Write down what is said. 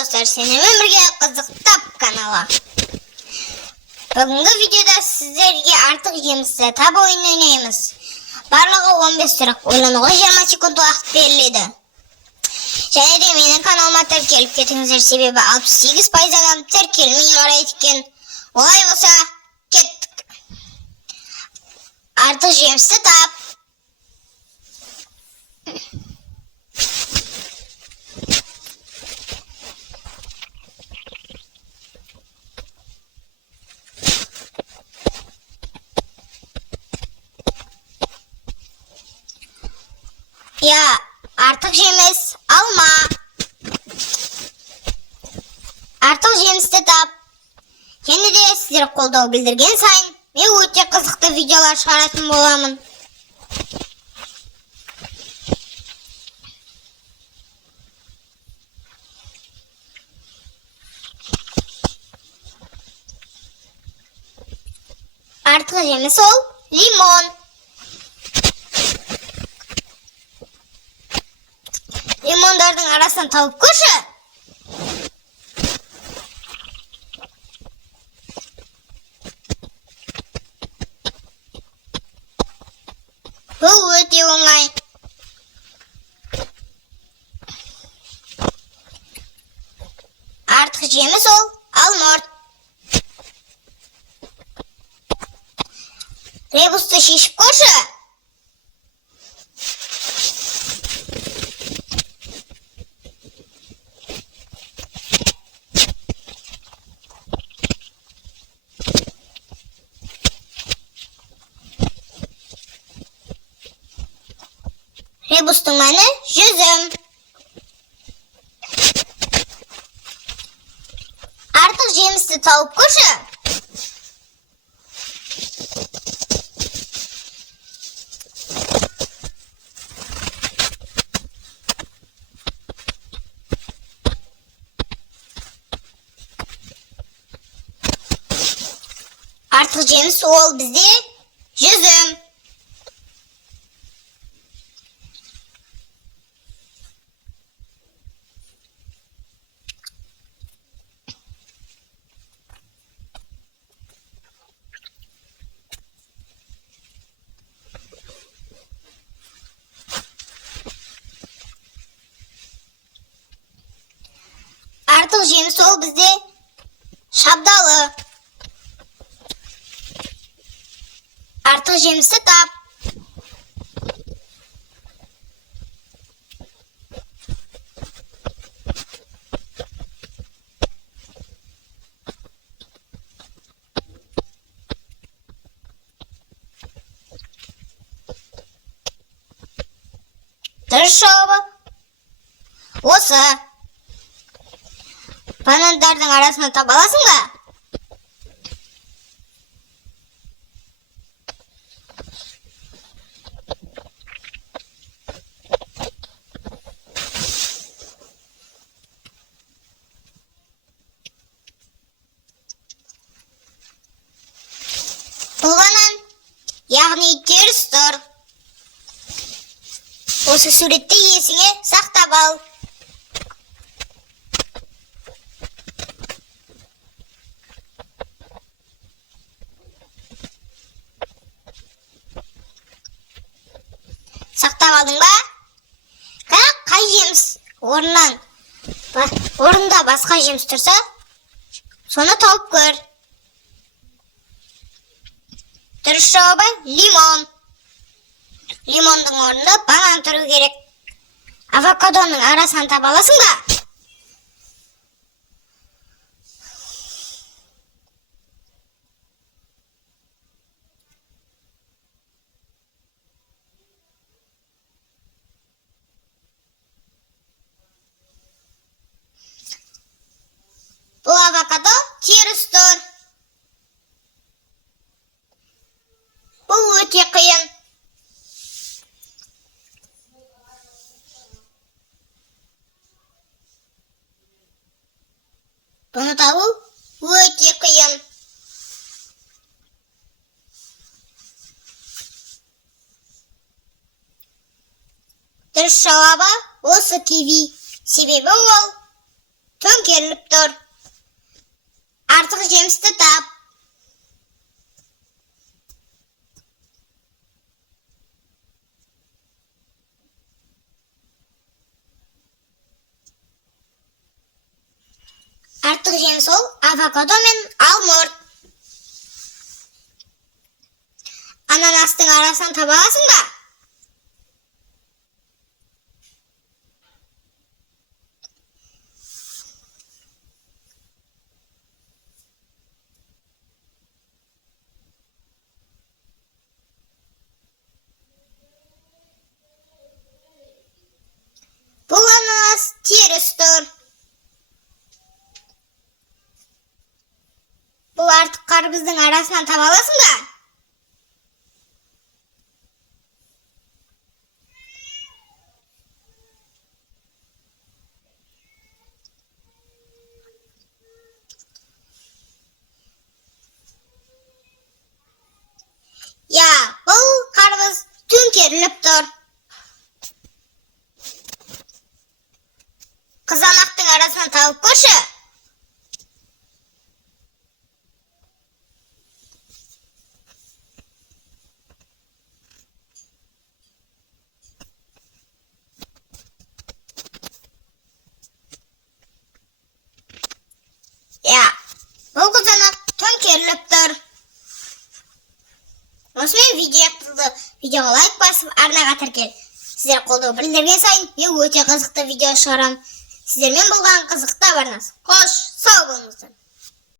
достар, сенімен бірге қызықтап каналы. Бүгінгі видеода сіздерге артық жемісті табу ойынын ойнаймыз. Барлығы 15 сұрақ, ойлануға 20 секунд уақыт беріледі. Және де менің каналыма тіркеліп кетіңіздер, себебі 68% адам тіркелмей қарайды екен. Олай болса, кеттік. Артық жемісті тап. Ya, артық жеміс алма. Артық жемісті тап. Және де сіздер қолдау білдірген сайын, мен өте қызықты видеолар шығаратын боламын. Артық жеміс ол лимон. Лимондардың арасын тауып көрші. Бұл өте оңай. Артық жеміс ол алмұрт. Ребусты шешіп көрші. Ребустың мәні жүзім. Артық жемісті тауып көрші. Артық жеміс ол бізде жүзім. Артық жеміс ол бізде шабдалы. Артық жемісті тап. Дұрыс жауабы осы. Банандардың арасынан таба аласың ба? Бұл банан, яғни теріс тұр. Осы суретті есіңе сақтап ал. Сақтап алдың ба? Қай жеміс орында басқа жеміс тұрса, соны тауып көр. Дұрыс жауабы лимон. Лимондың орнында банан тұру керек. Авокадоның арасын таба аласың ба? Бұл авокадо теріс тұр. Бұл өте қиын. Бұны табу өте қиын. Дұрыс жауабы осы киви. Себебі ол tönkörülüpdür. Artık jemsni tap. Artık jems ol avokado men almurt. Ananastın arasından taba alasın da. Bu ananas terüstür. Bu artık karpuzun arasından taba alasın da. Ya bu karpuz tönkörülüpdür. Kızanaktın arasından tavuk koşu. Ya bu kızanak tönkörülüpdür. Osman video yapıldı. Videoga like basıp arnaga tirkel. Sizler koldu bildirgen sayın men öte kızıkta video çıgaram. Sizlerмен bolgan kızıkta barınız. Hoş, sağ bolunuzlar.